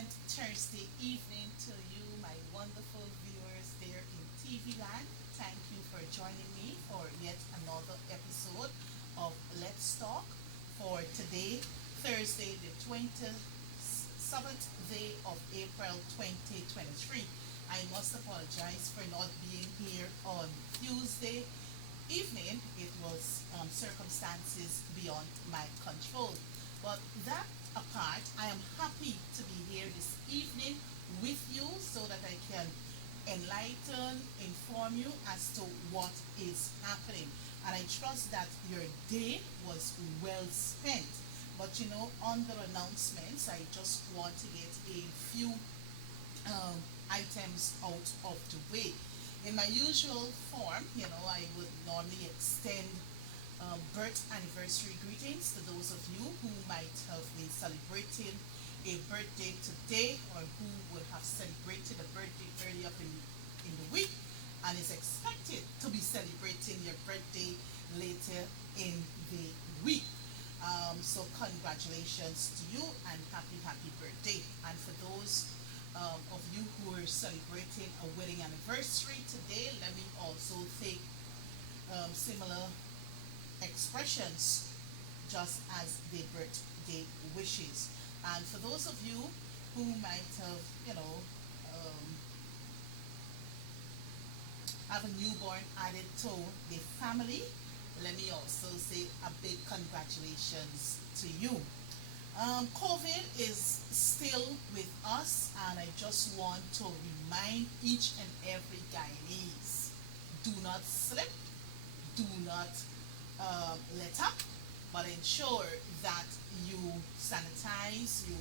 pleasant Thursday evening to you, my wonderful viewers there in TV land. Thank you for joining me for yet another episode of Let's Talk for today, Thursday, the 27th day of April 2023. I must apologize for not being here on Tuesday evening. It was circumstances beyond my control. But that apart, I am happy to be here this evening with you so that I can enlighten, inform you as to what is happening. And I trust that your day was well spent. But under announcements, I just want to get a few items out of the way. In my usual form, I would normally extend birth anniversary greetings to those of you who might have been celebrating a birthday today or who would have celebrated a birthday earlier in the week and is expected to be celebrating your birthday later in the week. So congratulations to you and happy birthday. And for those of you who are celebrating a wedding anniversary today, let me also take similar expressions just as the birthday wishes. And for those of you who might have a newborn added to the family, let me also say a big congratulations to you. COVID is still with us, and I just want to remind each and every Guyanese, do not slip, do not let up, but ensure that you sanitize, you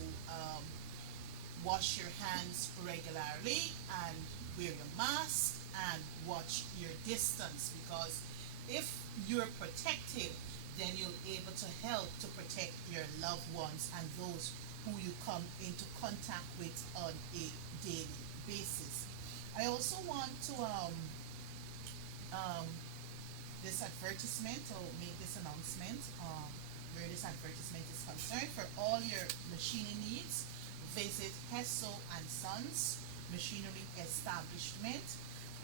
wash your hands regularly, and wear your mask and watch your distance, because if you're protected, then you're able to help to protect your loved ones and those who you come into contact with on a daily basis. I also want to um, this advertisement or make this announcement where this advertisement is concerned. For all your machining needs, visit Hesso and Sons Machinery Establishment.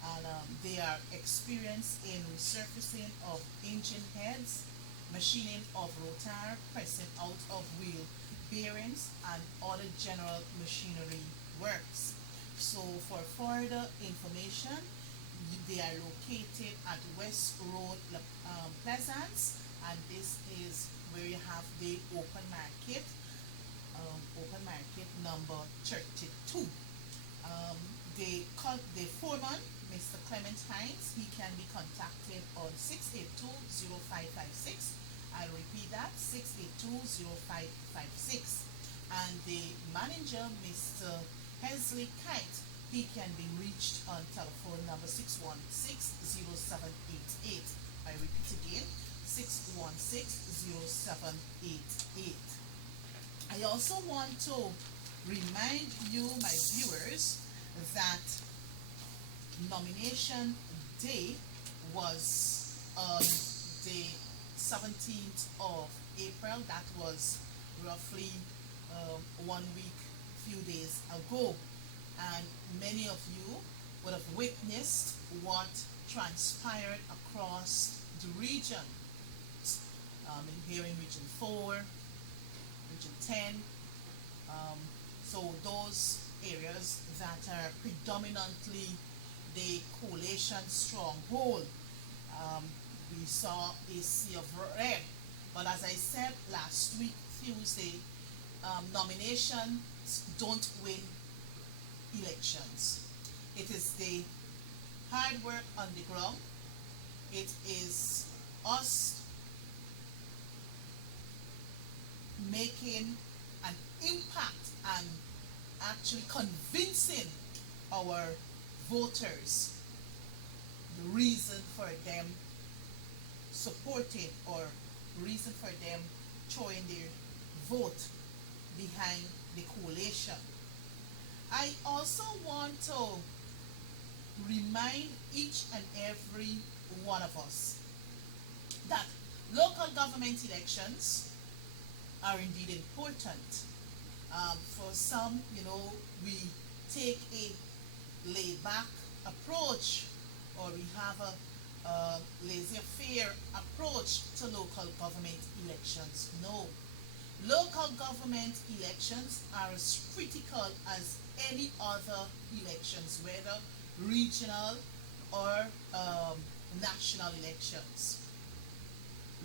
And they are experienced in resurfacing of engine heads, machining of rotor, pressing out of wheel bearings, and other general machinery works. So for further information, they are located at West Road, Pleasance, and this is where you have the open market number 32. The foreman, Mr. Clement Hines, he can be contacted on 6820556. I'll repeat that, 6820556. And the manager, Mr. Hensley Kite, he can be reached on telephone number 6160788. I repeat again, 6160788. I also want to remind you, my viewers, that nomination day was on the 17th of April. That was roughly 1 week, few days ago. And many of you would have witnessed what transpired across the region. Here in Region 4, Region 10. So those areas that are predominantly the coalition stronghold, we saw a sea of red. But as I said last week, Tuesday, nominations don't win elections. It is the hard work on the ground. It is us making an impact and actually convincing our voters the reason for them supporting or reason for them throwing their vote behind the coalition. I also want to remind each and every one of us that local government elections are indeed important. For some, we take a laid back approach, or we have a laissez-faire approach to local government elections. No. Local government elections are as critical as any other elections, whether regional or national elections.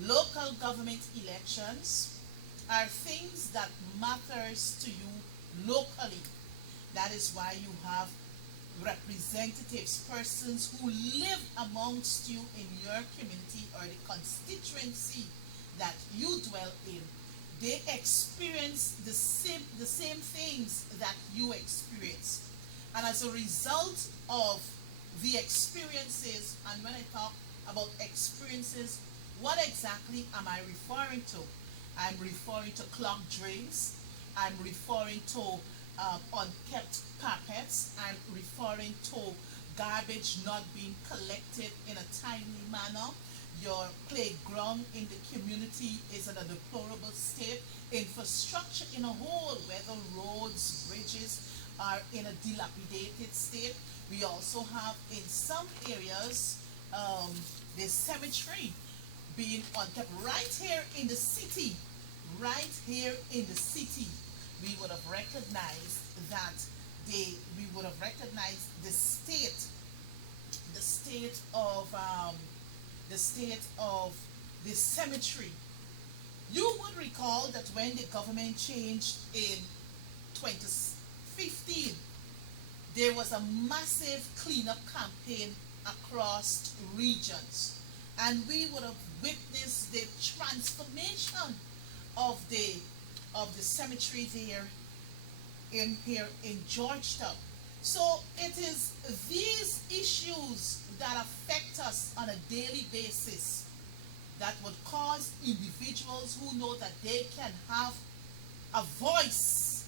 Local government elections are things that matters to you locally. That is why you have representatives, persons who live amongst you in your community or the constituency that you dwell in. They experience the same things that you experience. And as a result of the experiences, and when I talk about experiences, what exactly am I referring to? I'm referring to clogged drains. I'm referring to unkept carpets. I'm referring to garbage not being collected in a timely manner. Your playground in the community is in a deplorable state. Infrastructure in a whole, whether roads, bridges, are in a dilapidated state. We also have in some areas the cemetery being unkept right here in the city. Right here in the city, we would have recognized that we would have recognized the state of the cemetery. You would recall that when the government changed in 2015, there was a massive cleanup campaign across regions, and we would have witnessed the transformation of the cemetery there in here in Georgetown. So it is these issues that affect us on a daily basis that would cause individuals who know that they can have a voice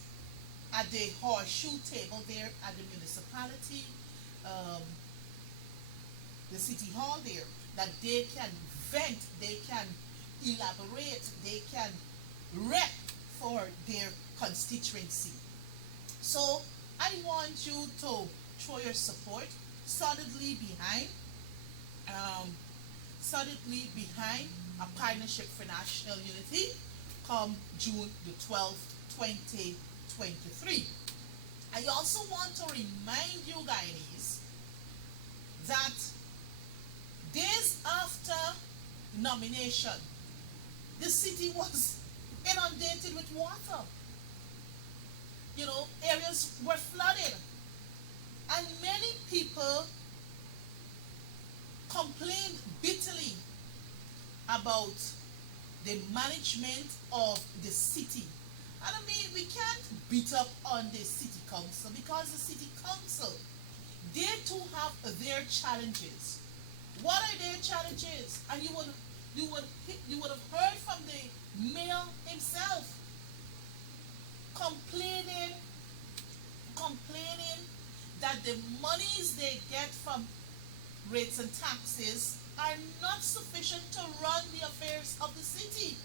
at the horseshoe table there at the municipality, um, the city hall there, that they can vent, they can elaborate, they can rep for their constituency. So I want you to show your support solidly behind um, a partnership for national unity come June the 12th, 2023. I also want to remind you guys that days after nomination, the city was inundated with water. Areas were flooded. And many people complained bitterly about the management of the city. And I mean, we can't beat up on the city council, because the city council, they too have their challenges. What are their challenges? And you would have heard from the mayor himself complaining that the monies they get from rates and taxes are not sufficient to run the affairs of the city.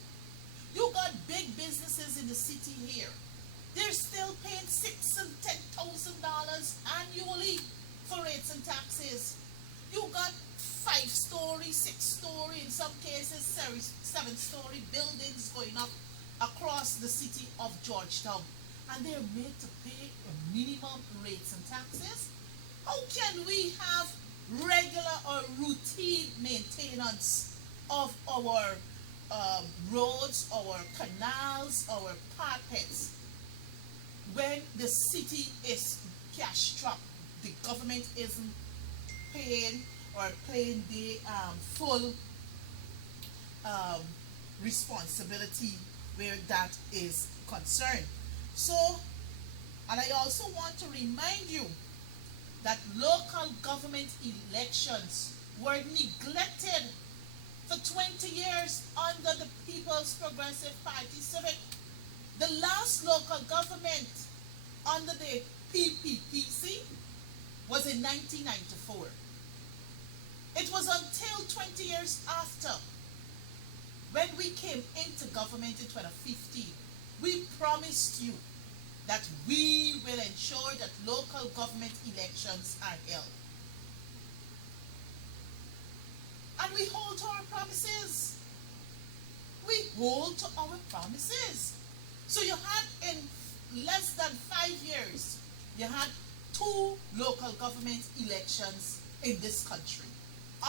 You got big businesses in the city here. They're still paying $6,000 and $10,000 annually for rates and taxes. You got 5-story, 6-story, in some cases 7-story buildings going up across the city of Georgetown, and they're made to pay minimum rates and taxes. How can we have regular or routine maintenance of our roads, our canals, our carpets, when the city is cash strapped? The government isn't paying or playing the full responsibility where that is concerned. So, and I also want to remind you that local government elections were neglected for 20 years under the People's Progressive Party. The last local government under the PPPC was in 1994. It was until 20 years after, when we came into government in 2015, we promised you that we will ensure that local government elections are held. And we hold to our promises. We hold to our promises. So you had in less than 5 years, you had two local government elections in this country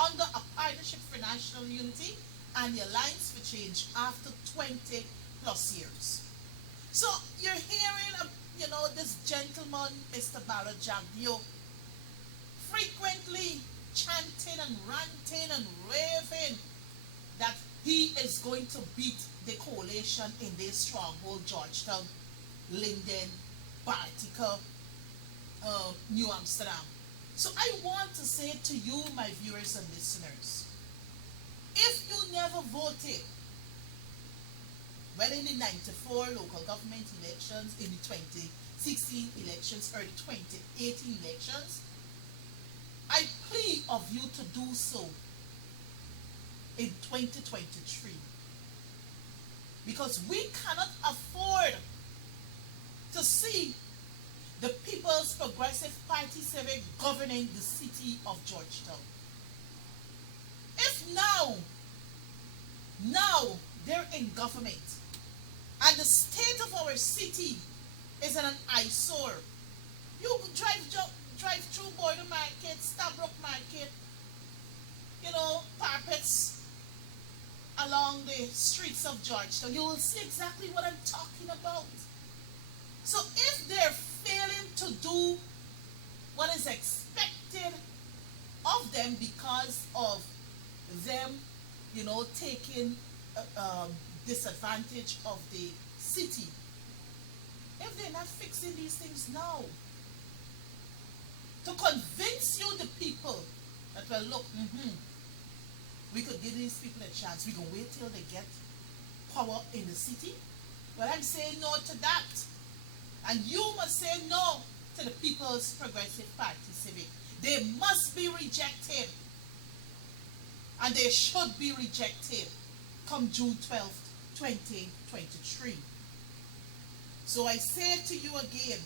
under a partnership for national unity and the Alliance for Change after 20 plus years. So you're hearing, this gentleman, Mr. Barajagio, frequently chanting and ranting and raving that he is going to beat the coalition in this stronghold, Georgetown, Linden, Baltica, New Amsterdam. So I want to say to you, my viewers and listeners, if you never voted, whether in the 94 local government elections, in the 2016 elections, or the 2018 elections, I plead of you to do so in 2023. Because we cannot afford to see the People's Progressive Party Civic governing the city of Georgetown. If now they're in government and the state of our city is in an eyesore, you drive through Border Market, Stabrook Market, carpets along the streets of Georgetown, you will see exactly what I'm talking about. So if they're failing to do what is expected of them because of them, taking disadvantage of the city, if they're not fixing these things now, to convince you, the people, that, well, look, we could give these people a chance. We can wait till they get power in the city. Well, I'm saying no to that. And you must say no to the People's Progressive Party Civic. They must be rejected. And they should be rejected come June 12th, 2023. So I say to you again,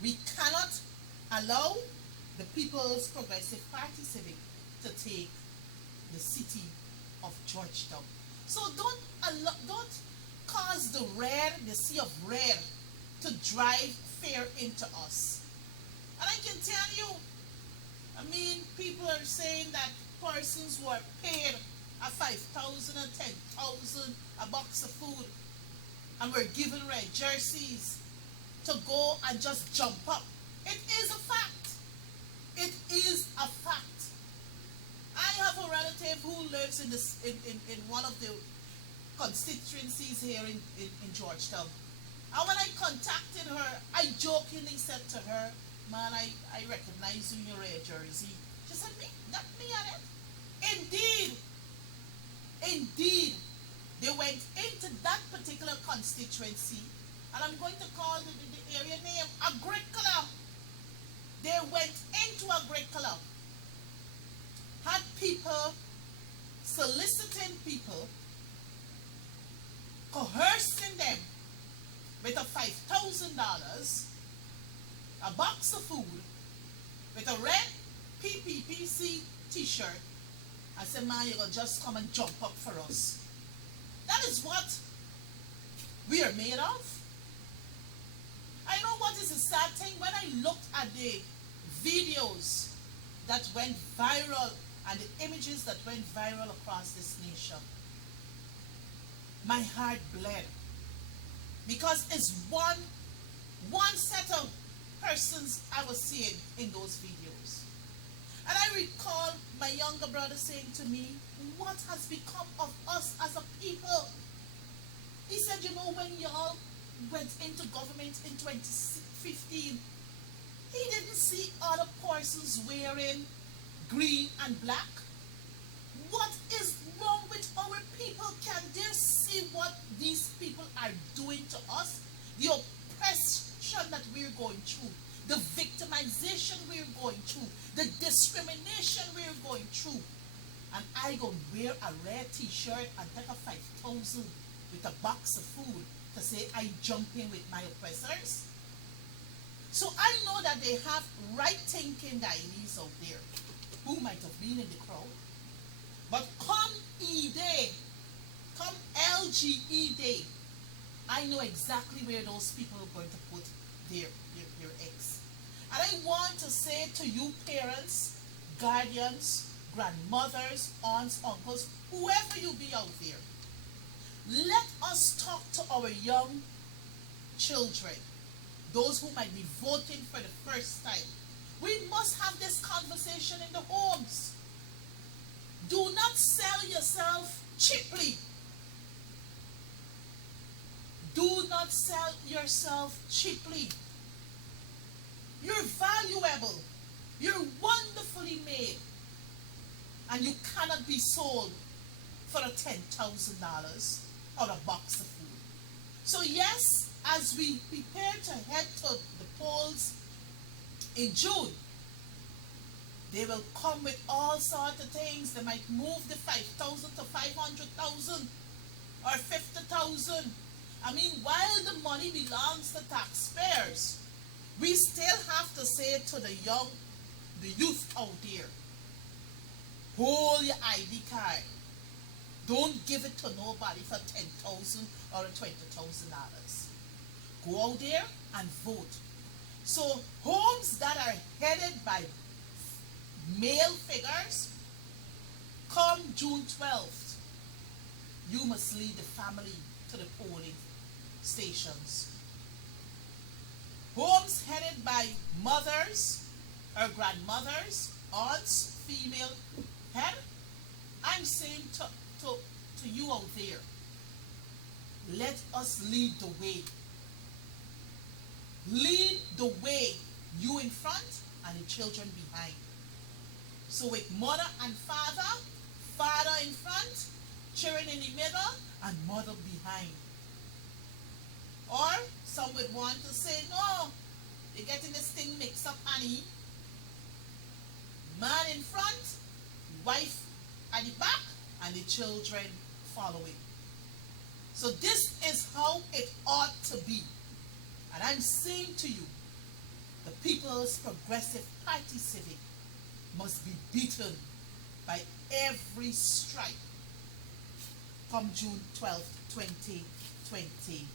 we cannot allow the People's Progressive Party Civic to take the city of Georgetown. So don't cause the sea of red to drive fear into us. And I can tell you, people are saying that persons who are paid a 5,000 and 10,000 a box of food and were given red jerseys to go and just jump up. It is a fact. It is a fact. I have a relative who lives in one of the constituencies here in Georgetown. And when I contacted her, I jokingly said to her, man, I recognize you in your red jersey. She said, me? Not me, Annette. Indeed, they went into that particular constituency, and I'm going to call the area name Agricola. They went into Agricola, had people soliciting people, coercing them with a $5,000, a box of food, with a red PPPC t-shirt. I said, man, you're going to just come and jump up for us. That is what we are made of. I know what is the sad thing. When I looked at the videos that went viral and the images that went viral across this nation, my heart bled. Because it's one set of persons I was seeing in those videos. And I recall my younger brother saying to me, what has become of us as a people? He said, when y'all went into government in 2015, he didn't see other persons wearing green and black. What is wrong with our people? Can they see what these people are doing to us? The oppression that we're going through, the victimization we're going through, the discrimination we're going through. And I go wear a red t-shirt and take a 5,000 with a box of food to say I jump in with my oppressors? So I know that they have right thinking Guyanese out there who might have been in the crowd. But come E Day, come LGE Day, I know exactly where those people are going to put their eggs. And I want to say to you parents, guardians, grandmothers, aunts, uncles, whoever you be out there, let us talk to our young children, those who might be voting for the first time. We must have this conversation in the homes. Do not sell yourself cheaply. Do not sell yourself cheaply. You're valuable. You're wonderfully made. And you cannot be sold for a $10,000 or a box of food. So yes, as we prepare to head to the polls in June, they will come with all sorts of things. They might move the 5,000 to 500,000 or 50,000. I mean, while the money belongs to taxpayers, we still have to say to the youth out there, hold your ID card. Don't give it to nobody for $10,000 or $20,000. Go out there and vote. So homes that are headed by male figures, come June 12th, you must lead the family to the polling stations. Homes headed by mothers or grandmothers, aunts, female head, I'm saying to you out there, let us lead the way. Lead the way, you in front and the children behind. So with mother and father, father in front, children in the middle, and mother behind. Or some would want to say, no, you're getting this thing mixed up, honey. Man in front, wife at the back, and the children following. So this is how it ought to be. And I'm saying to you, the People's Progressive Party Civic must be beaten by every stripe come June 12th, 2023.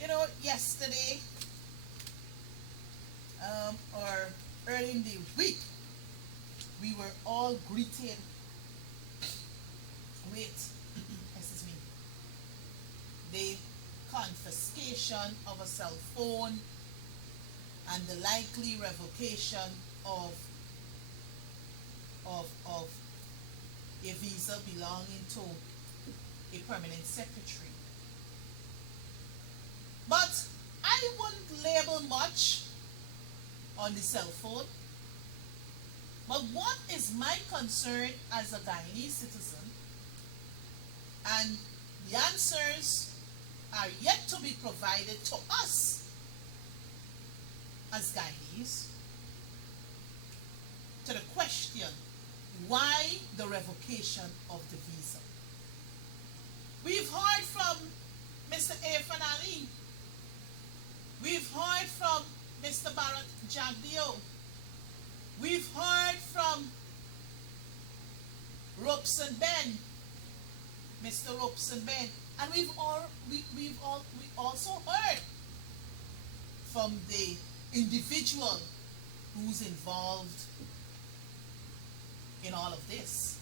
You know, yesterday or early in the week, we were all greeted with the confiscation of a cell phone and the likely revocation of a visa belonging to a permanent secretary. But I wouldn't label much on the cell phone. But what is my concern as a Guyanese citizen, and the answers are yet to be provided to us as Guyanese, to the question, why the revocation of the visa? We've heard from Mr. Irfan Ali. We've heard from Mr. Bharat Jagdeo. We've heard from Robson Ben, Mr. Robson Ben, and we also heard from the individual who's involved in all of this.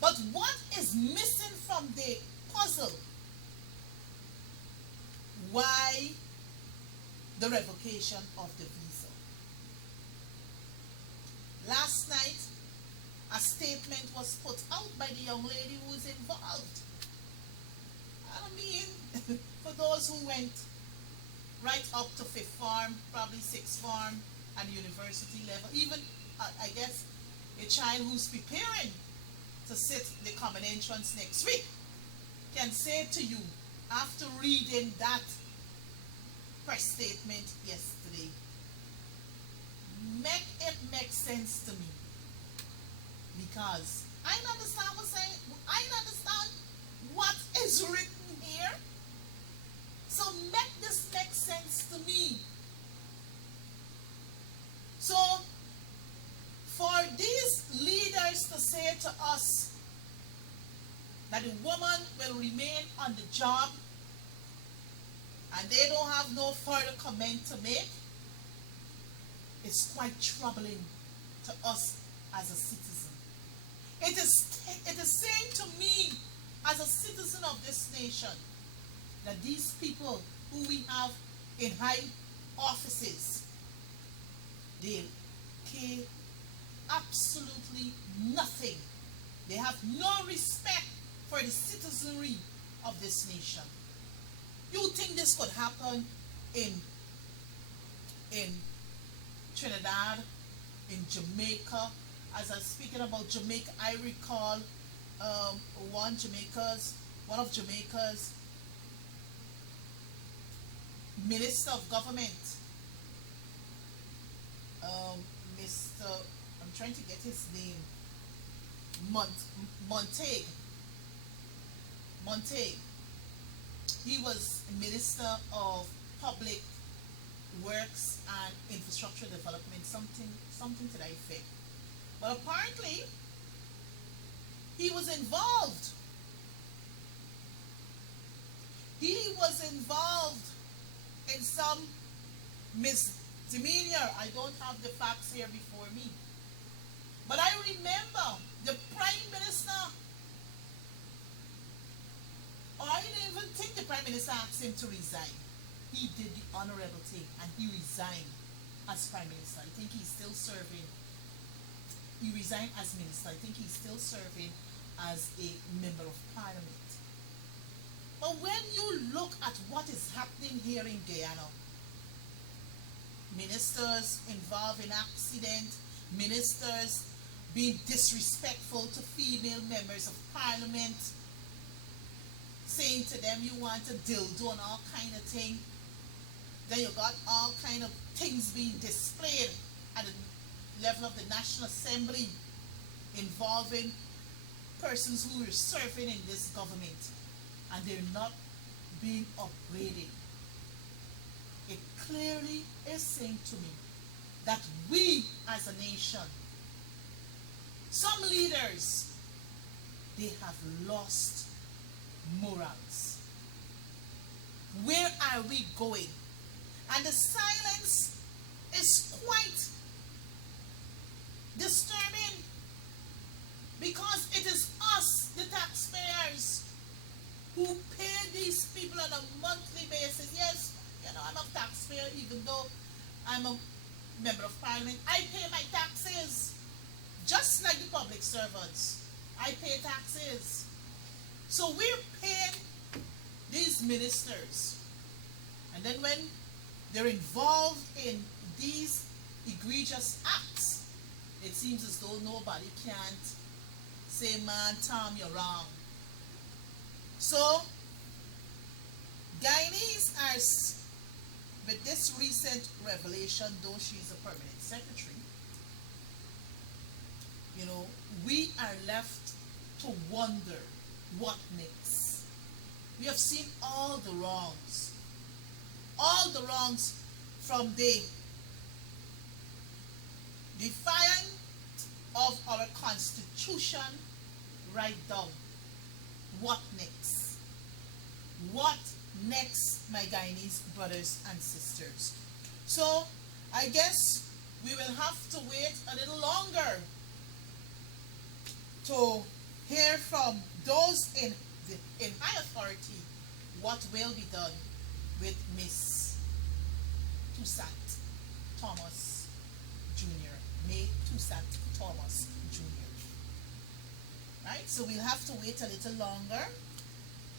But what is missing from the puzzle? Why the revocation of the visa? Last night, a statement was put out by the young lady who is involved. I mean, for those who went right up to 5th form, probably 6th form, and university level, even, I guess, a child who's preparing to sit the common entrance next week can say to you, after reading that press statement yesterday, make it make sense to me. Because I understand what's saying, I understand what is written here. So make that the woman will remain on the job and they don't have no further comment to make, it's quite troubling to us as a citizen. It is saying to me as a citizen of this nation that these people who we have in high offices, they care absolutely nothing. They have no respect for the citizenry of this nation. You think this could happen in Trinidad, in Jamaica? As I'm speaking about Jamaica, I recall one of Jamaica's minister of government, Mr. I'm trying to get his name, Montague. He was Minister of Public Works and Infrastructure Development, something to that effect. But apparently, he was involved. He was involved in some misdemeanor. I don't have the facts here before me. But I remember the Prime Minister, or I didn't even think the Prime Minister asked him to resign. He did the honorable thing and he resigned as Prime Minister. I think he's still serving. He resigned as Minister. I think he's still serving as a Member of Parliament. But when you look at what is happening here in Guyana, ministers involved in accident, ministers being disrespectful to female members of Parliament, saying to them you want a dildo and all kind of thing. Then you got all kind of things being displayed at the level of the National Assembly involving persons who are serving in this government, and they're not being upgraded. It clearly is saying to me that we as a nation, some leaders, they have lost morals. Where are we going? And the silence is quite disturbing, because it is us, the taxpayers, who pay these people on a monthly basis. Yes, I'm a taxpayer, even though I'm a member of Parliament. I pay my taxes, just like the public servants. I pay taxes. So we're paying these ministers. And then when they're involved in these egregious acts, it seems as though nobody can't say, man, Tom, you're wrong. So, Guyanese are, with this recent revelation, though she's a permanent secretary, we are left to wonder what next. We have seen all the wrongs from the defiance of our Constitution right down. What next? What next, my Guyanese brothers and sisters? So, I guess we will have to wait a little longer to hear from those in high authority what will be done with Miss Toussaint Thomas Jr. May Toussaint Thomas Jr. Right? So we'll have to wait a little longer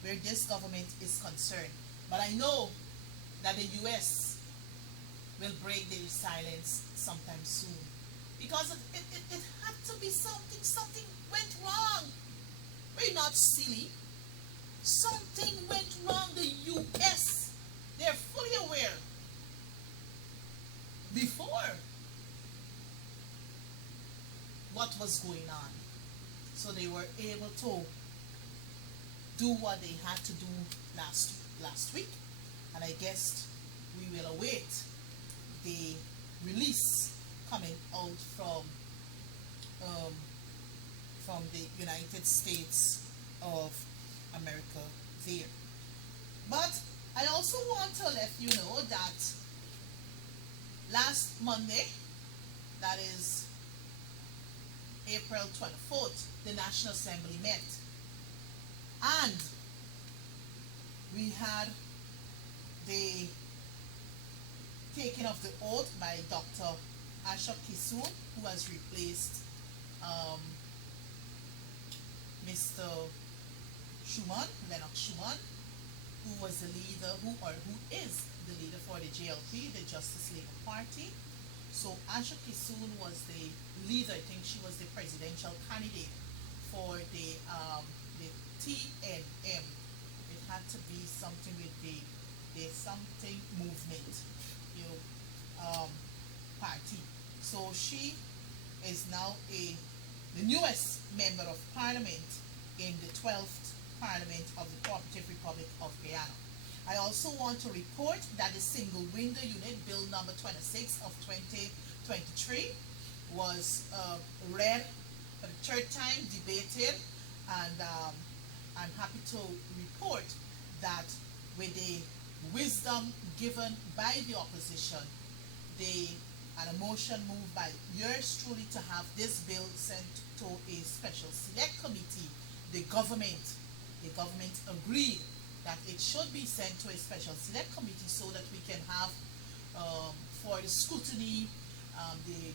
where this government is concerned. But I know that the US will break their silence sometime soon. Because it had to be something went wrong. We're not silly. Something went wrong. The US, they're fully aware before what was going on. So they were able to do what they had to do last week. And I guess we will await the release coming out from the United States of America there. But I also want to let you know that last Monday, that is April 24th, the National Assembly met. And we had the taking of the oath by Dr. Asha Kisun, who has replaced um, Mr. Schumann, Lennox Schumann, who was the leader, who is the leader for the JLP, the Justice Labour Party. So Asha Kisun was the leader. I think she was the presidential candidate for the TNM. It had to be something with the something movement, you know, party. So she is now the newest member of parliament in the 12th parliament of the Cooperative Republic of Guyana. I also want to report that the single window unit bill number 26 of 2023 was read for the third time, debated, and I'm happy to report that with the wisdom given by the opposition, and a motion moved by yours truly to have this bill sent to a special select committee, the government agreed that it should be sent to a special select committee so that we can have for the scrutiny, the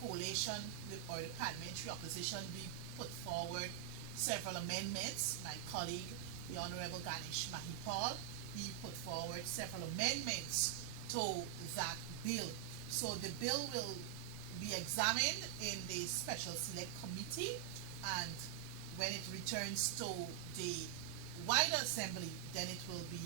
coalition or the parliamentary opposition, we put forward several amendments. My colleague, the Honorable Ganesh Mahipal, he put forward several amendments to that bill. So the bill will be examined in the special select committee, and when it returns to the wider assembly, then it will be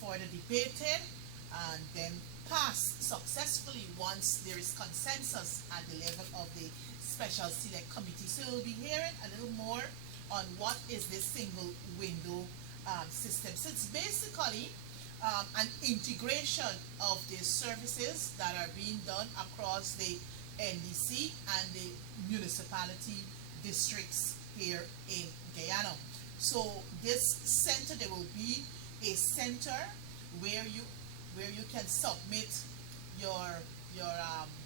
further debated and then passed successfully once there is consensus at the level of the special select committee. So we'll be hearing a little more on what is this single window system. So it's basically an integration of the services that are being done across the NDC and the municipality districts here in Guyana. So this center, there will be a center where you can submit your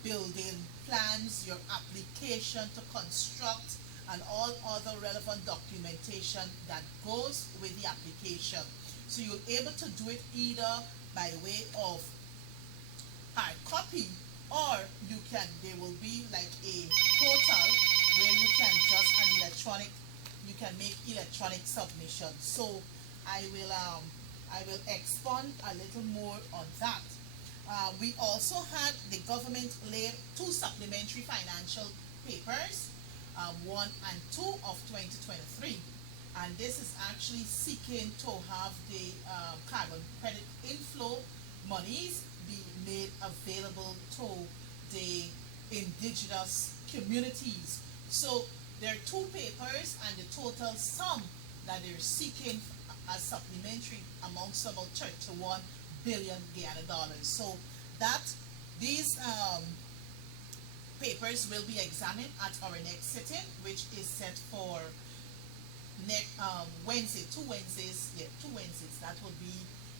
building plans, your application to construct, and all other relevant documentation that goes with the application. So you're able to do it either by way of hard copy, or there will be like a portal where you can you can make electronic submissions. So I will expand a little more on that. We also had the government lay two supplementary financial papers, 1 and 2 of 2023. And this is actually seeking to have the carbon credit inflow monies be made available to the indigenous communities. So there are two papers, and the total sum that they're seeking as supplementary amounts to about 31 billion Guyana dollars. So these papers will be examined at our next sitting, which is set for next Wednesday, 2 Wednesdays. Yeah, 2 Wednesdays. That will be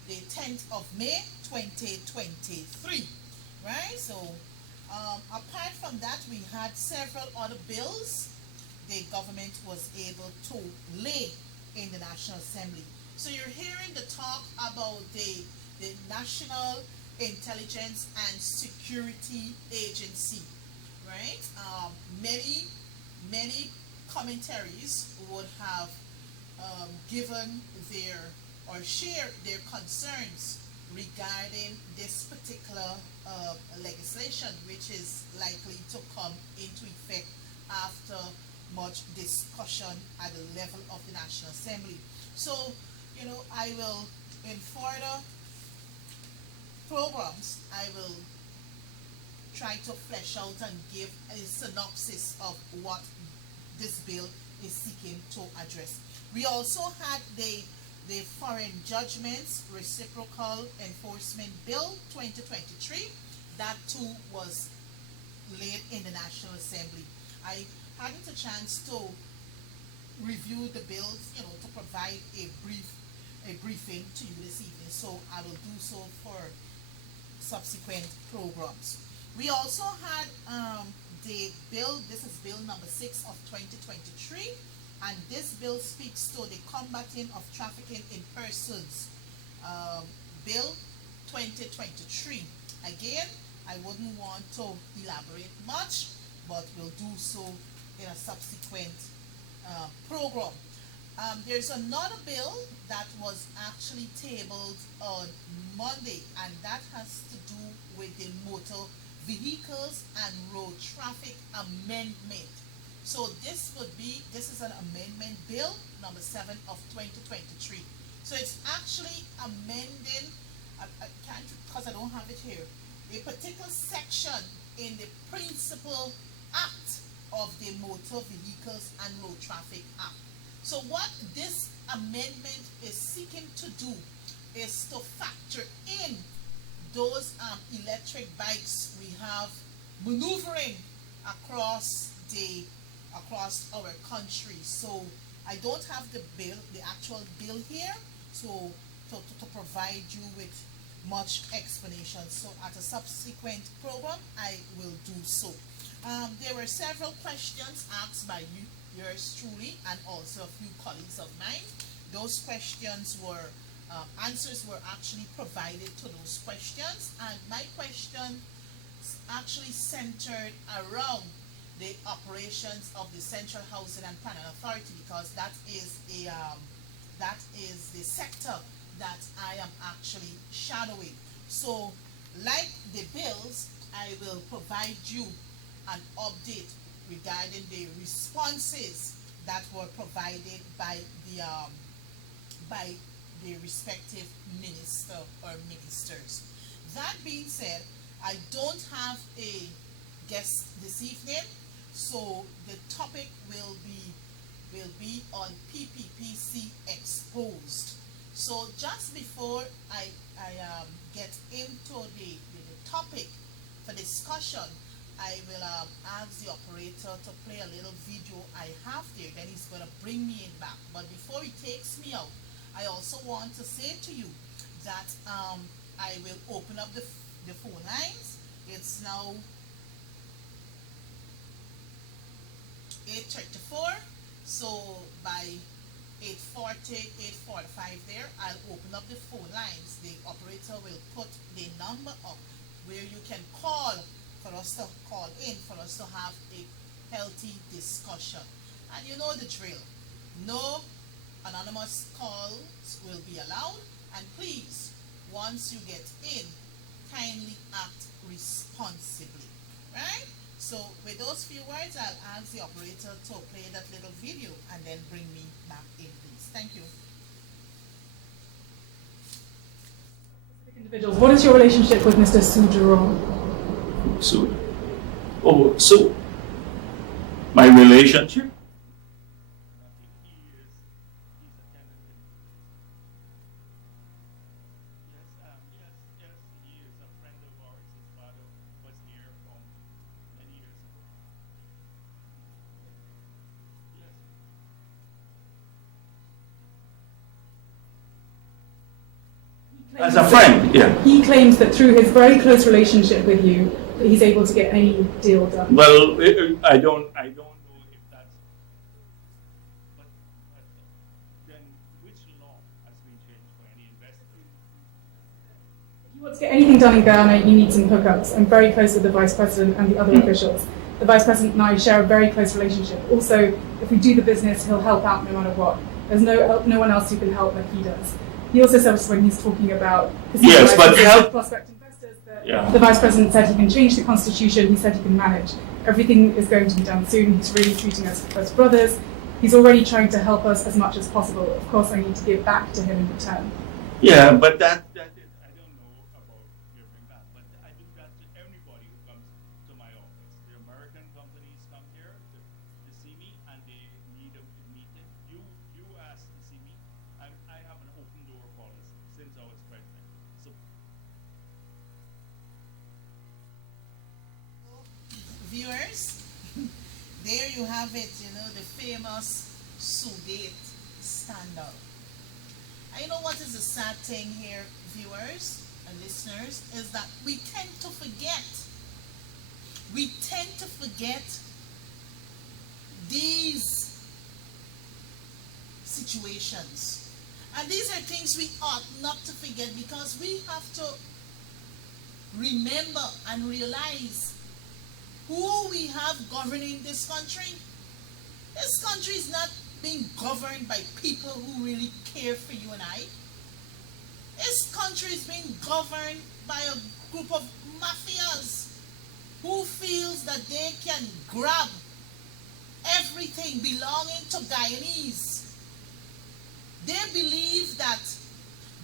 the 10th of May, 2023. Right? So apart from that, we had several other bills the government was able to lay in the National Assembly. So you're hearing the talk about the National Intelligence and Security Agency, right? Many commentaries would have given or shared their concerns regarding this particular legislation, which is likely to come into effect after much discussion at the level of the National Assembly. So, I will, in further programs, I will try to flesh out and give a synopsis of what this bill is seeking to address. We also had the Foreign Judgments Reciprocal Enforcement Bill 2023. That too was laid in the National Assembly. I hadn't a chance to review the bills, to provide a briefing to you this evening. So I will do so for subsequent programs. We also had the bill. This is bill number 6 of 2023, and this bill speaks to the combating of trafficking in persons. Bill 2023. Again, I wouldn't want to elaborate much, but we'll do so in a subsequent program. There's another bill that was actually tabled on Monday, and that has to do with the Motor Vehicles and Road Traffic Amendment. So this is an amendment bill number 7 of 2023. So it's actually amending, I can't, because I don't have it here, a particular section in the Principal Act of the Motor Vehicles and Road Traffic Act. So what this amendment is seeking to do is to factor in those electric bikes we have maneuvering across our country. So I don't have the actual bill here, so to provide you with much explanation. So at a subsequent program, I will do so. There were several questions asked by yours truly and also a few colleagues of mine. Those questions were answers were actually provided to those questions, and my question actually centered around the operations of the Central Housing and Planning Authority, because that is the sector that I am actually shadowing. So, like the bills, I will provide you an update regarding the responses that were provided by the respective minister or ministers. That being said, I don't have a guest this evening, so the topic will be on PPPC Exposed. So just before I get into the topic for discussion, I will ask the operator to play a little video I have there. Then he's going to bring me in back. But before he takes me out, I also want to say to you that I will open up the phone lines. It's now 8:34. So by 8:40, 8:45 there, I'll open up the phone lines. The operator will put the number up where you can call for us to call in, for us to have a healthy discussion. And you know the drill. No anonymous calls will be allowed. And please, once you get in, kindly act responsibly. Right? So with those few words, I'll ask the operator to play that little video and then bring me back in, please. Thank you. Individuals, what is your relationship with Mr. Sujaron? So my relationship? As a friend, yeah. He claims that through his very close relationship with you, that he's able to get any deal done. Well, I don't know if that's. But then, which law has been changed for any investor? If you want to get anything done in Ghana, you need some hookups. I'm very close with the Vice President and the other officials. The Vice President and I share a very close relationship. Also, if we do the business, he'll help out no matter what. There's no one else who can help like he does. He also says when he's talking about yes, but help prospect investors that the Vice President said he can change the Constitution. He said he can manage. Everything is going to be done soon. He's really treating us as brothers. He's already trying to help us as much as possible. Of course, I need to give back to him in return. Yeah, but that is, I don't know about giving back, but I do that to everybody who comes to my office. The American companies come here to see me and they need a meeting. You ask to see me. I have an open door policy since I was president. So viewers, there you have it, the famous Sudate scandal. And you know what is the sad thing here, viewers and listeners, is that we tend to forget. We tend to forget these situations. And these are things we ought not to forget, because we have to remember and realize who we have governing this country. This country is not being governed by people who really care for you and I. This country is being governed by a group of mafias who feels that they can grab everything belonging to Guyanese. They believe that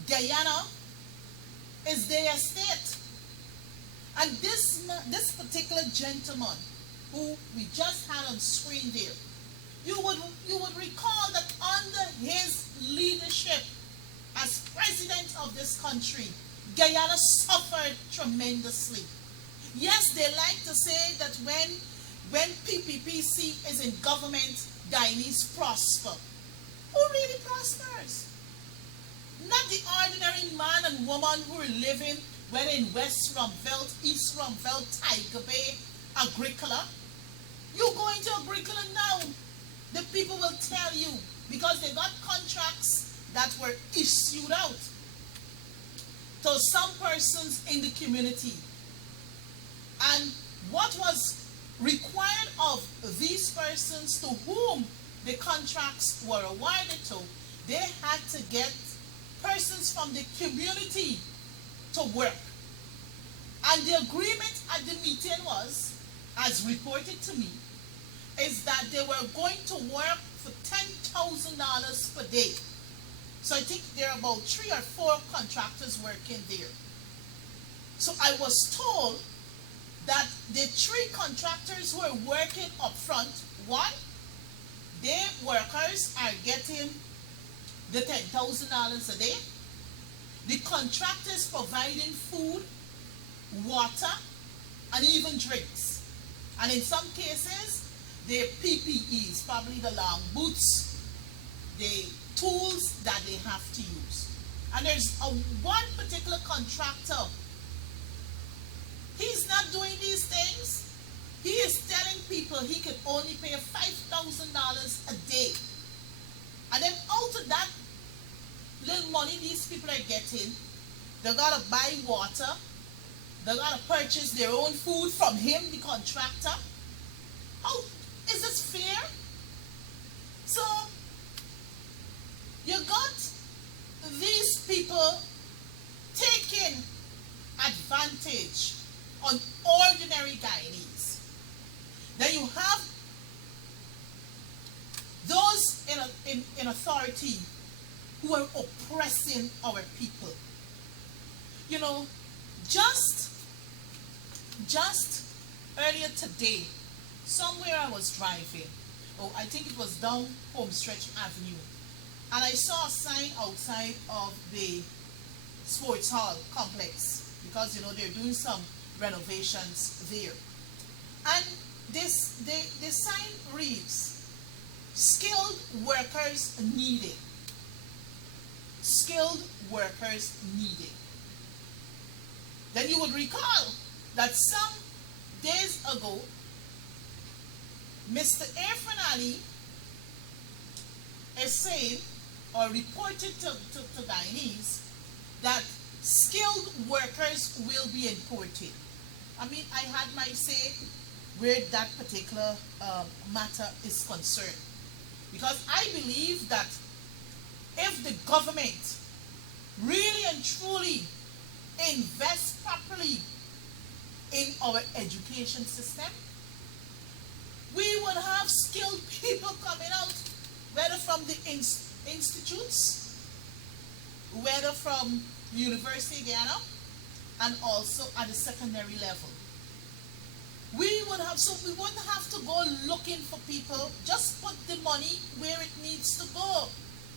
Guyana is their estate. And this particular gentleman who we just had on screen there, you would recall that under his leadership as president of this country, Guyana suffered tremendously. Yes, they like to say that when PPPC is in government, Guyanese prosper. Who really prospers? Not the ordinary man and woman who are living whether in West Rumvelt, East Rumvelt, Tiger Bay, Agricola. You go into Agricola now, the people will tell you, because they got contracts that were issued out to some persons in the community. And what was required of these persons to whom the contracts were awarded to, they had to get persons from the community to work. And the agreement at the meeting was, as reported to me, is that they were going to work for $10,000 per day. So I think there are about 3 or 4 contractors working there. So I was told that the 3 contractors who are working up front, one, their workers are getting the $10,000 a day. The contractors providing food, water, and even drinks. And in some cases, their PPEs, probably the long boots, the tools that they have to use. And there's one particular contractor. He's not doing these things. He is telling people he can only pay $5,000 a day. And then out of that little money these people are getting, they gotta buy water, they gotta purchase their own food from him, the contractor. How is this fair? So you got these people taking advantage on ordinary Guyanese. Then you have those in authority who are oppressing our people. You know, just earlier today, somewhere I was driving, I think it was down Homestretch Avenue, and I saw a sign outside of the sports hall complex, because you know they're doing some renovations there. And the sign reads, skilled workers needed. Skilled workers needed. Then you would recall that some days ago, Mr. Irfan Ali is saying, or reported to Guyanese, that skilled workers will be imported. I mean, I had my say where that particular matter is concerned. Because I believe that if the government really and truly invests properly in our education system, we would have skilled people coming out, whether from the institutes, whether from the University of Guyana, and also at the secondary level. We wouldn't have to go looking for people. Just put the money where it needs to go.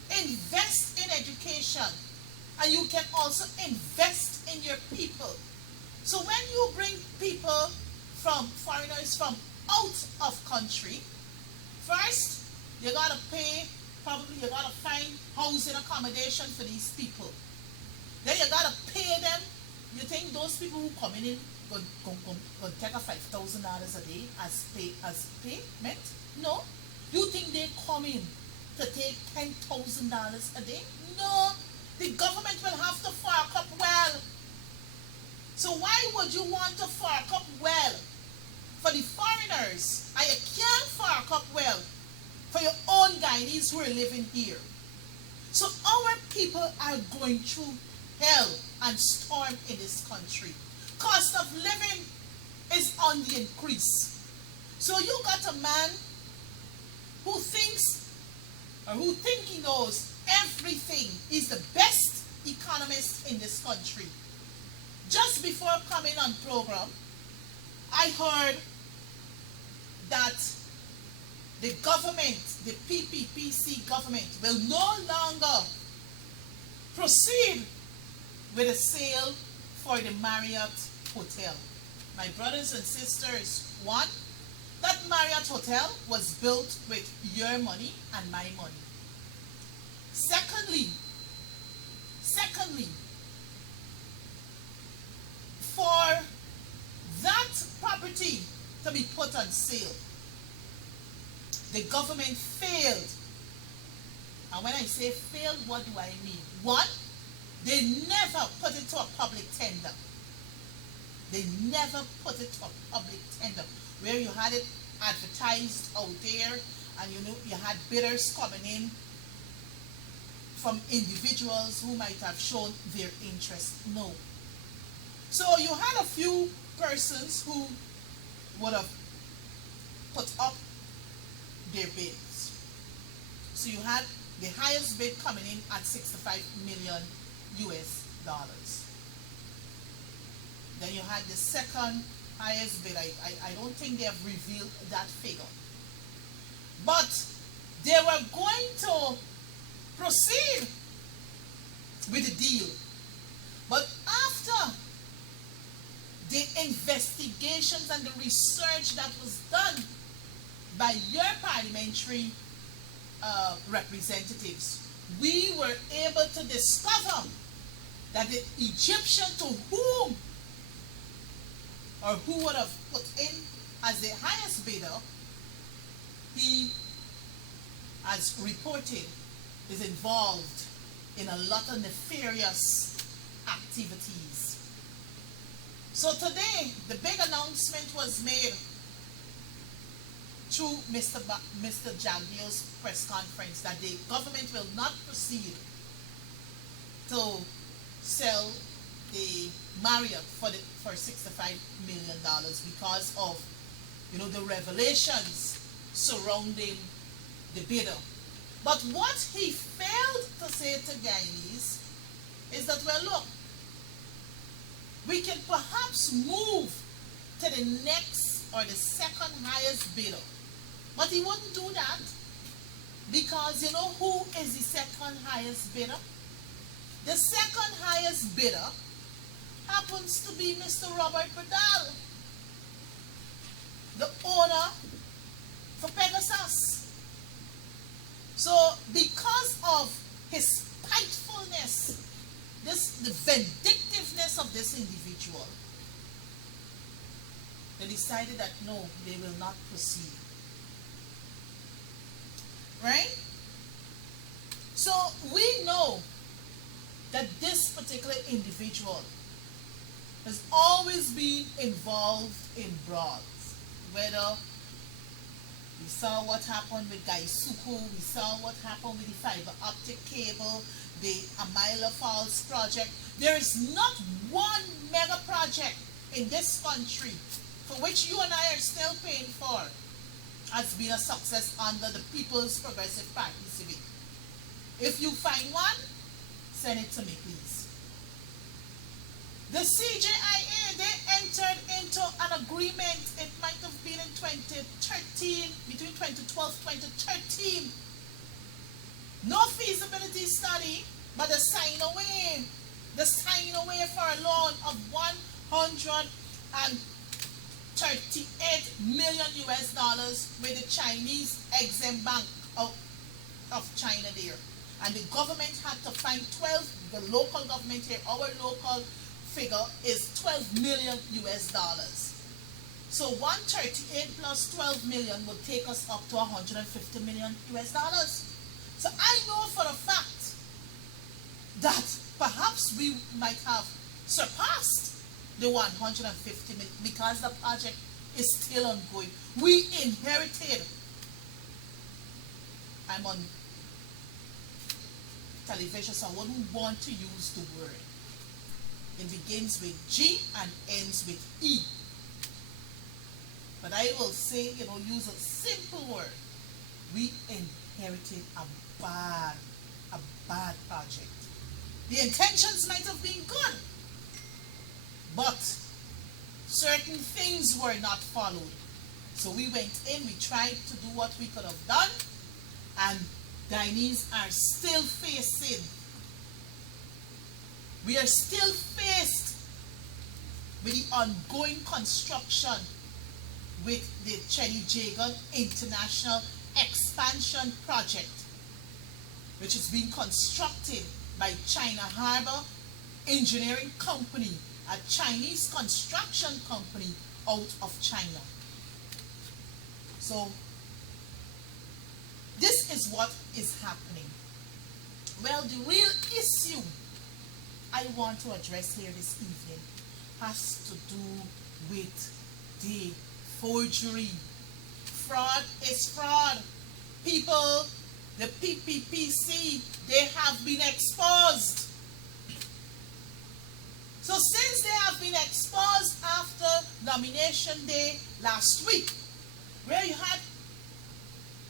Invest in education. And you can also invest in your people. So when you bring foreigners from out of country, first, You gotta pay, probably you gotta find housing accommodation for these people. Then you gotta pay them. You think those people who coming in go take a $5,000 a day as payment? No. You think they come in to take $10,000 a day? No. The government will have to fork up well. So why would you want to fork up well for the foreigners and you can't fork up well for your own Guyanese who are living here? So our people are going through hell and storm in this country. Cost of living is on the increase. So you got a man who thinks, or who think he knows everything, is the best economist in this country. Just before coming on program, I heard that the government, the PPPC government, will no longer proceed with a sale for the Marriott Hotel. My brothers and sisters, one, that Marriott Hotel was built with your money and my money. Secondly, for that property to be put on sale, the government failed. And when I say failed, what do I mean? One, they never put it to a public tender. They never put it to a public tender where you had it advertised out there and you had bidders coming in from individuals who might have shown their interest. No. So you had a few persons who would have put up their bids. So you had the highest bid coming in at 65 million US dollars. Then you had the second highest bid. I don't think they have revealed that figure. But they were going to proceed with the deal. But after the investigations and the research that was done by your parliamentary representatives, we were able to discover that the Egyptian to whom or who would have put in as the highest bidder, he, as reported, is involved in a lot of nefarious activities. So today, the big announcement was made through Mr. Jaglio's press conference that the government will not proceed to sell the Marriott for $65 million because of the revelations surrounding the bidder. But what he failed to say to Guyanese is that, well, look, we can perhaps move to the next or the second highest bidder. But he wouldn't do that because you know who is the second highest bidder? The second highest bidder happens to be Mr. Robert Badal, the owner for Pegasus. So because of his spitefulness, the vindictiveness of this individual, they decided that no, they will not proceed. Right? So we know that this particular individual has always been involved in frauds. Whether we saw what happened with Gaisuku, we saw what happened with the fiber optic cable, the Amila Falls project. There is not one mega project in this country for which you and I are still paying for has been a success under the People's Progressive Party Civic. If you find one, send it to me, please. The CJIA, they entered into an agreement, it might have been in 2013, between 2012 and 2013. No feasibility study, but the sign away for a loan of 138 million US dollars with the Chinese Exim Bank of China there. And the government had to find 12, the local government here, our local figure is 12 million US dollars. So 138 plus 12 million would take us up to 150 million US dollars. So I know for a fact that perhaps we might have surpassed the 150 million because the project is still ongoing. We inherited, I'm on television, so I wouldn't want to use the word. It begins with G and ends with E. But I will say, use a simple word. We inherited a bad project. The intentions might have been good, but certain things were not followed. So we went in, we tried to do what we could have done, and Guyanese are still facing, we are still faced with the ongoing construction with the Chenijagan International Expansion Project, which is being constructed by China Harbor Engineering Company, a Chinese construction company out of China. So this is what is happening. Well, the real issue I want to address here this evening has to do with the forgery. Fraud is fraud. People, the PPPC, they have been exposed. So since they have been exposed after nomination day last week, where you had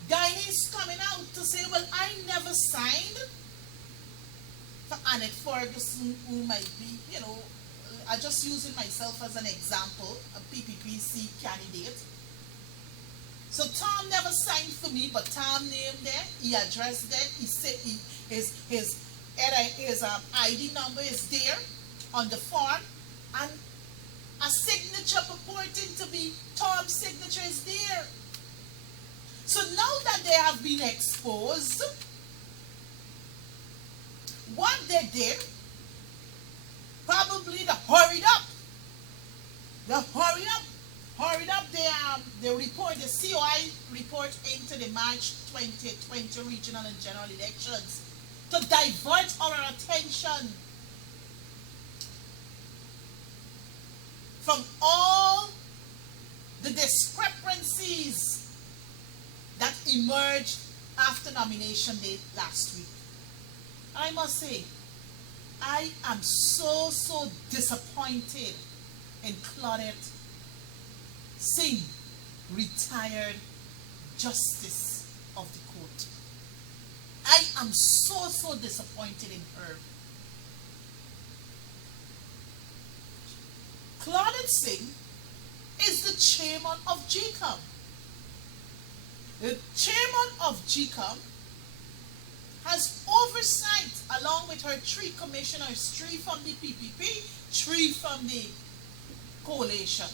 Guyanese coming out to say, well, I never signed for Annette Ferguson, who might be, I'm just using myself as an example, a PPPC candidate. So Tom never signed for me, but Tom named there, he addressed there, he said his ID number is there on the form, and a signature purporting to be Tom's signature is there. So now that they have been exposed, what they did, probably they hurried up. They report, the COI report into the March 2020 regional and general elections to divert our attention from all the discrepancies that emerged after nomination day last week. I must say, I am so disappointed in Claudette Singh, retired Justice of the Court. I am so disappointed in her. Claudette Singh is the chairman of GCOM. The chairman of GCOM has oversight, along with her 3 commissioners, 3 from the PPP, 3 from the coalition,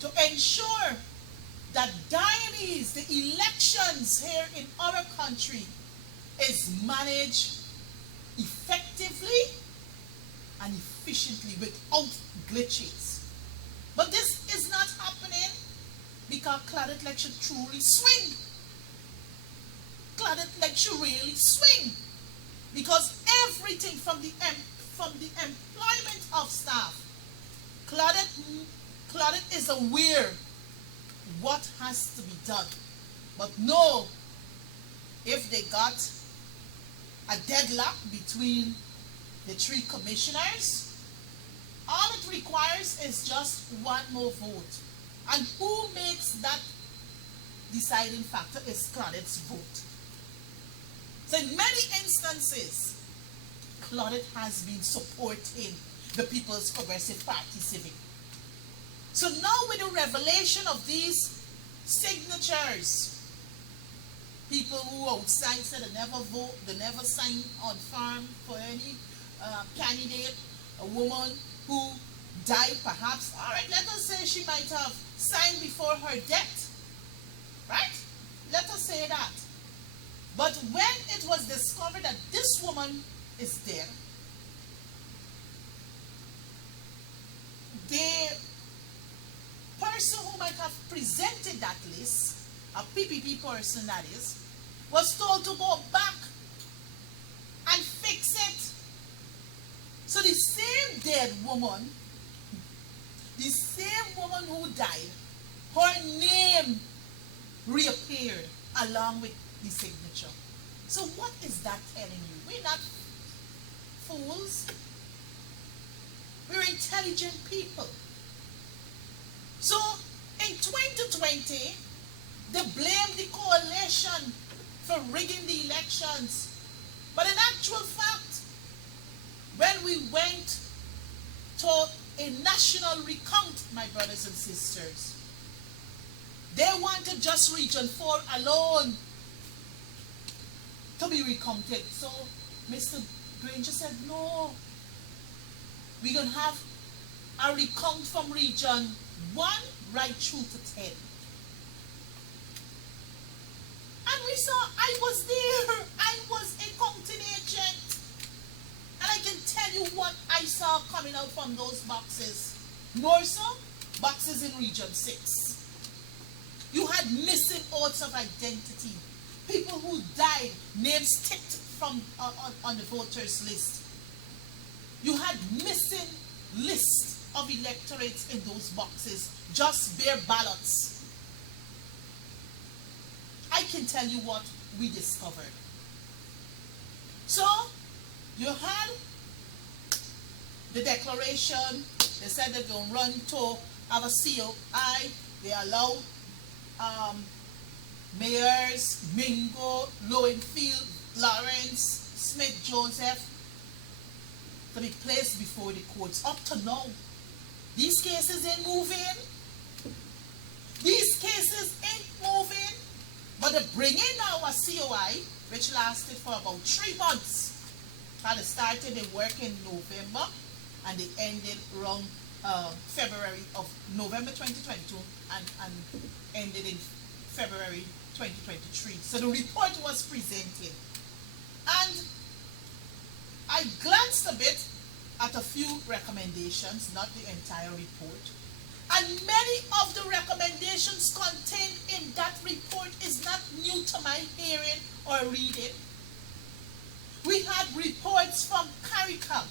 to ensure that Guyanese, the elections here in our country, is managed effectively and efficiently without glitches. But this is not happening because Claudette Lake should truly swing. Claudette Lake should really swing, because everything from the employment of staff, Claudette is aware what has to be done. But no, if they got a deadlock between the 3 commissioners, all it requires is just one more vote. And who makes that deciding factor is Claudette's vote. So in many instances, Claudette has been supporting the People's Progressive Party Civic. So now with the revelation of these signatures, people who outside said they never vote, they never sign on farm for any candidate, a woman who died perhaps, all right, let us say she might have signed before her death, right? Let us say that. But when it was discovered that this woman is dead, the person who might have presented that list, a PPP person that is, was told to go back and fix it. So the same dead woman, the same woman who died, her name reappeared along with the signature. So what is that telling you? We're not fools. We're intelligent people. So in 2020, they blamed the coalition for rigging the elections. But in actual fact, when we went to a national recount, my brothers and sisters, they wanted just Region 4 alone to be recounted. So Mr. Granger said, no, we're going to have a recount from Region 1 right through to 10. And we saw, I was there, I was a counting agent. And I can tell you what I saw coming out from those boxes. More so, boxes in Region 6. You had missing oaths of identity. People who died, names ticked from on the voters list. You had missing lists of electorates in those boxes, just bare ballots. I can tell you what we discovered. So, you had the declaration. They said they're going to run to have a COI. They allow mayors Mingo, Lowenfield, Lawrence, Smith, Joseph to be placed before the courts. Up to now, these cases ain't moving. These cases ain't moving. But they bring in now a COI, which lasted for about 3 months. They started their work in November, and they ended around November 2022, and ended in February 2023. So the report was presented. And I glanced a bit at a few recommendations, not the entire report. And many of the recommendations contained in that report is not new to my hearing or reading. We had reports from CARICOM.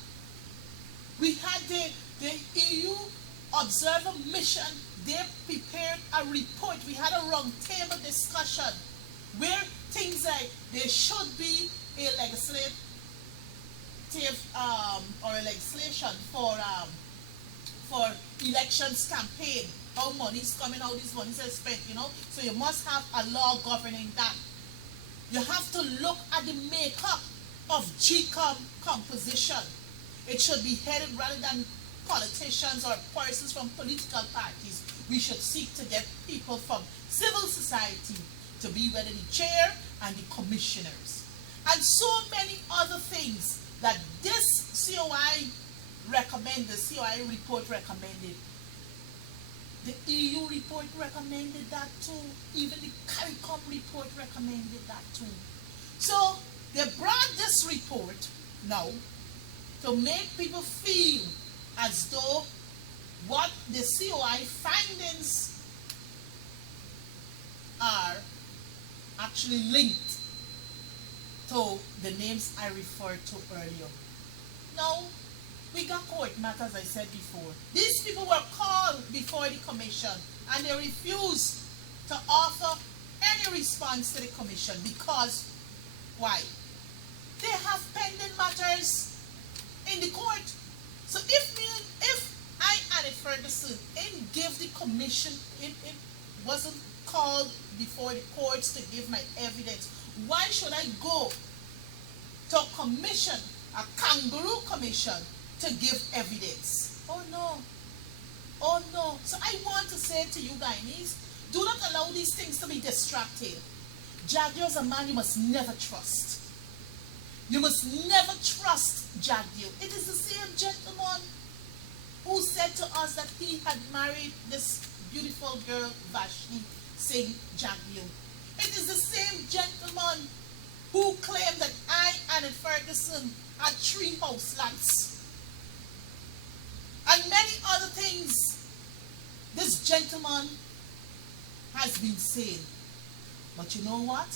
We had the EU Observer Mission. They prepared a report. We had a round table discussion where things like there should be a legislative or a legislation for elections campaign. How money is coming, how this money is spent, So you must have a law governing that. You have to look at the makeup of GCOM composition. It should be headed rather than politicians or persons from political parties. We should seek to get people from civil society to be whether the chair and the commissioners. And so many other things that this COI recommended, the COI report recommended. The EU report recommended that too. Even the CARICOM report recommended that too. So they brought this report now to make people feel as though what the COI findings are actually linked to the names I referred to earlier. Now, we got court matters, I said before. These people were called before the commission and they refused to offer any response to the commission because, why? They have pending matters in the court. So if I, Annette Ferguson, and give the commission, it wasn't called before the courts to give my evidence, why should I go to a commission, a kangaroo commission, to give evidence? Oh no. Oh no. So I want to say to you guys, do not allow these things to be distracted. Jagdio is a man you must never trust. You must never trust Jagdio. It is the same gentleman who said to us that he had married this beautiful girl, Vashni Singh Jagdio. It is the same gentleman Ferguson had 3 house lots. And many other things this gentleman has been saying. But you know what?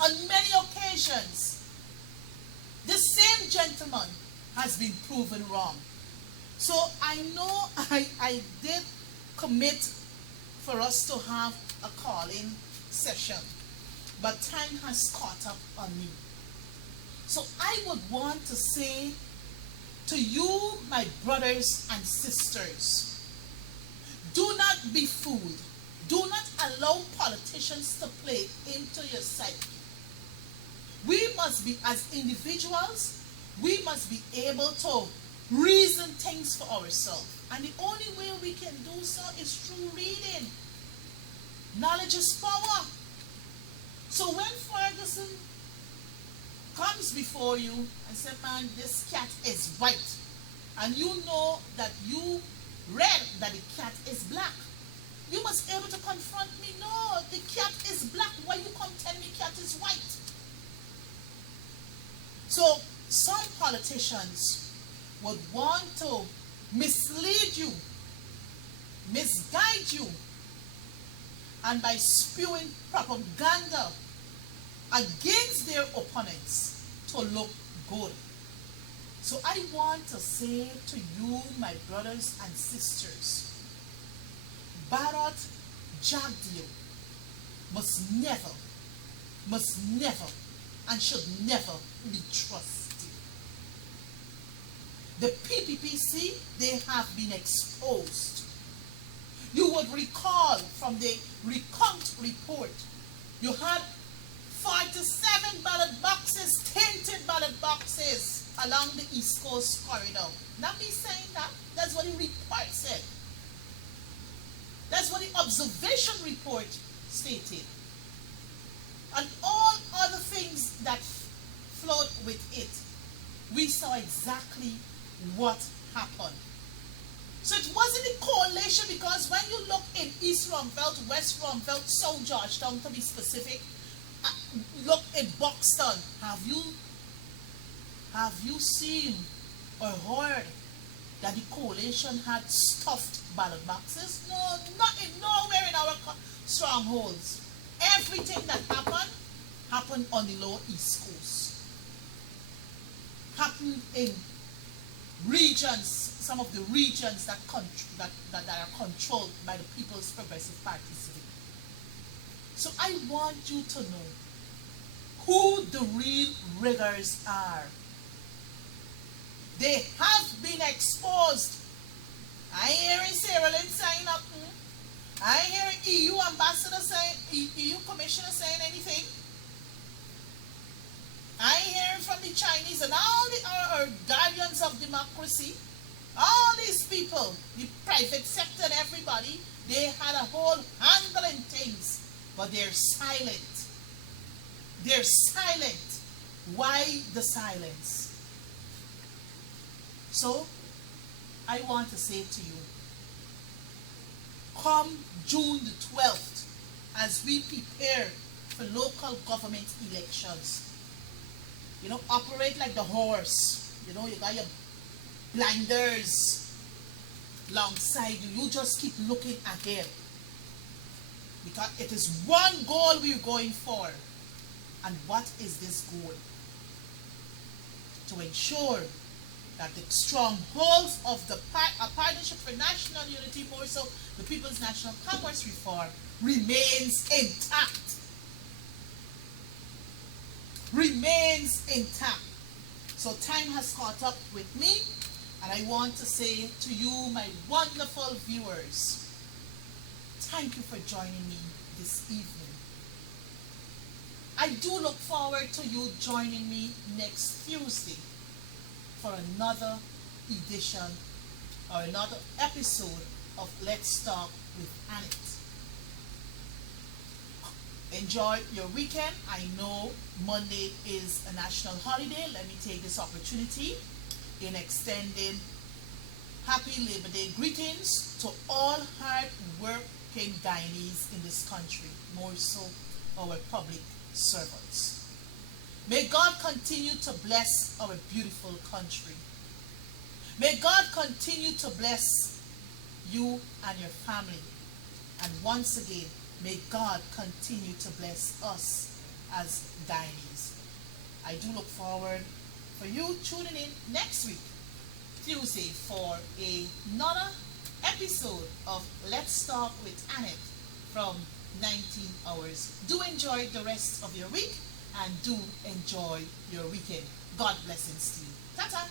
On many occasions, this same gentleman has been proven wrong. So I know I did commit for us to have a call-in session, but time has caught up on me. So I would want to say to you, my brothers and sisters, do not be fooled. Do not allow politicians to play into your psyche. We must be, as individuals, we must be able to reason things for ourselves. And the only way we can do so is through reading. Knowledge is power. So when Ferguson comes before you and says, man, this cat is white, and you know that you read that the cat is black, you must be able to confront me. No, the cat is black. Why you come tell me cat is white? So some politicians would want to mislead you, misguide you, and by spewing propaganda against their opponents to look good. So I want to say to you, my brothers and sisters, Bharat Jagdeo must never, and should never be trusted. The PPPC, they have been exposed. You would recall from the recount report, you had 47 ballot boxes, tainted ballot boxes along the East Coast corridor. Not me saying that, that's what the report said. That's what the observation report stated. And all other things that flowed with it. We saw exactly what happened. So it wasn't a coalition, because when you look in East Ruimveldt, West Ruimveldt, South Georgetown to be specific, look in Buxton, have you seen or heard that the coalition had stuffed ballot boxes? No, nowhere in our strongholds. Everything that happened on the Lower East Coast. Happened in regions, some of the regions that are controlled by the People's Progressive Party. So I want you to know who the real riggers are. They have been exposed. I ain't hearing Sarah Lynn saying up. I ain't hearing EU ambassador saying, EU commissioner saying anything. I ain't hearing from the Chinese and all the guardians of democracy. All these people, the private sector and everybody, they had a whole handle in things, but they're silent. They're silent. Why the silence? So, I want to say to you, come June the 12th, as we prepare for local government elections, operate like the horse. You got your blinders alongside you. You just keep looking ahead. Because it is one goal we're going for. And what is this goal? To ensure that the strongholds of the Partnership for National Unity, more so the People's National Congress Reform, remains intact. Remains intact. So time has caught up with me, and I want to say to you, my wonderful viewers, thank you for joining me this evening. I do look forward to you joining me next Tuesday for another edition or another episode of Let's Talk with Annette. Enjoy your weekend. I know Monday is a national holiday. Let me take this opportunity in extending happy Labor Day greetings to all hard-working Guyanese in this country, more so our public servants. May God continue to bless our beautiful country. May God continue to bless you and your family. And once again, may God continue to bless us as Guyanese. I do look forward for you tuning in next week, Tuesday, for another episode of Let's Talk with Annette from 19 hours. Do enjoy the rest of your week and do enjoy your weekend. God blessings to you. Ta-ta!